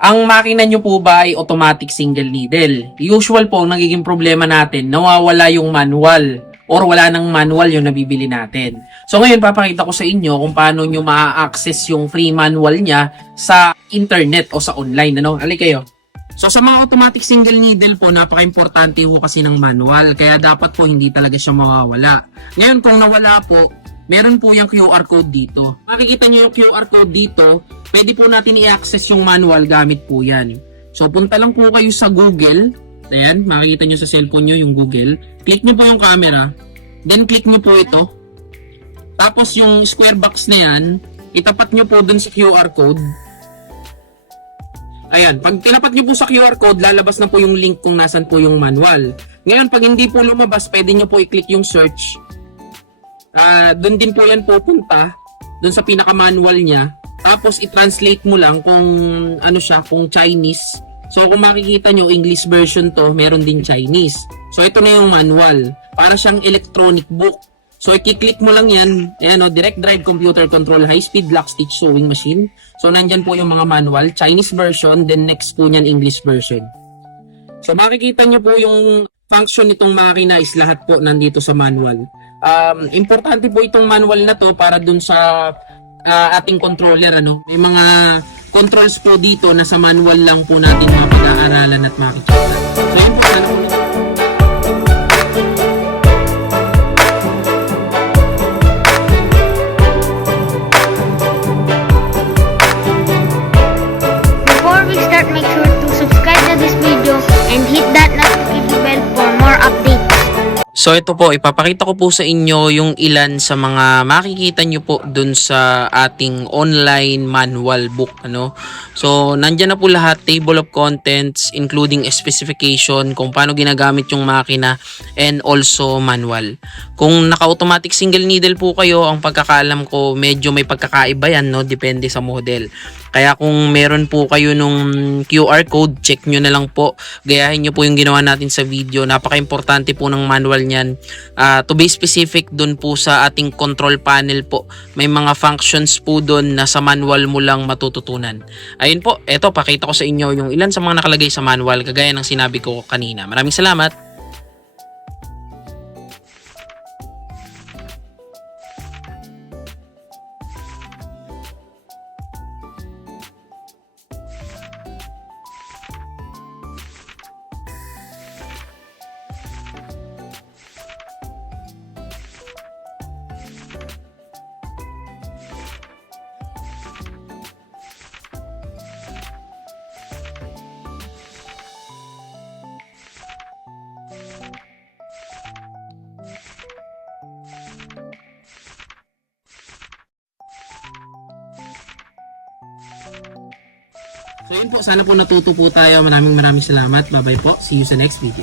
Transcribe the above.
Ang makina nyo po ba ay automatic single needle? Usual po, ang nagiging problema natin, nawawala yung manual or wala ng manual yung nabibili natin. So ngayon, papakita ko sa inyo kung paano nyo ma-access yung free manual niya sa internet o sa online. Ano? Ali kayo. So sa mga automatic single needle po, napaka-importante po kasi ng manual. Kaya dapat po hindi talaga siya mawawala. Ngayon, kung nawala po, meron po yung QR code dito. Makikita nyo yung QR code dito, pwede po natin i-access yung manual gamit po yan. So punta lang po kayo sa Google. Ayan, makikita nyo sa cellphone nyo yung Google. Click nyo po yung camera. Then click nyo po ito. Tapos yung square box na yan, itapat nyo po dun sa QR code. Ayan, pag tinapat nyo po sa QR code, lalabas na po yung link kung nasan po yung manual. Ngayon, pag hindi po lumabas, pwede nyo po i-click yung search. Ah, doon din po yan pupunta, doon sa pinaka-manual niya. Tapos i-translate mo lang kung ano siya, kung Chinese. So kung makikita nyo, English version to, meron din Chinese. So ito na yung manual. Para siyang electronic book. So i-click mo lang yan, ayan o, direct drive computer control high speed lock stitch sewing machine. So nandyan po yung mga manual, Chinese version, then next po niyan English version. So makikita nyo po yung function nitong makina is lahat po nandito sa manual. Um, importante po itong manual na to para dun sa ah, ating controller ano. May mga controls po dito na sa manual lang po natin mapag-aaralan at makikita. So ito po, ipapakita ko po sa inyo yung ilan sa mga makikita nyo po dun sa ating online manual book. Ano? So nandyan na po lahat, table of contents, including specification, kung paano ginagamit yung makina, and also manual. Kung naka-automatic single needle po kayo, ang pagkakaalam ko, medyo may pagkakaiba yan, no? depende sa model. Kaya kung meron po kayo nung QR code, check nyo na lang po. Gayahin nyo po yung ginawa natin sa video. Napaka-importante po ng manual niyan. Ah, to be specific, dun po sa ating control panel po. May mga functions po dun na sa manual mo lang matututunan. Ayun po, eto, pakita ko sa inyo yung ilan sa mga nakalagay sa manual, kagaya ng sinabi ko kanina. Maraming salamat. So yun po, sana po natuto po tayo. Maraming maraming salamat. Bye bye po. See you sa next video.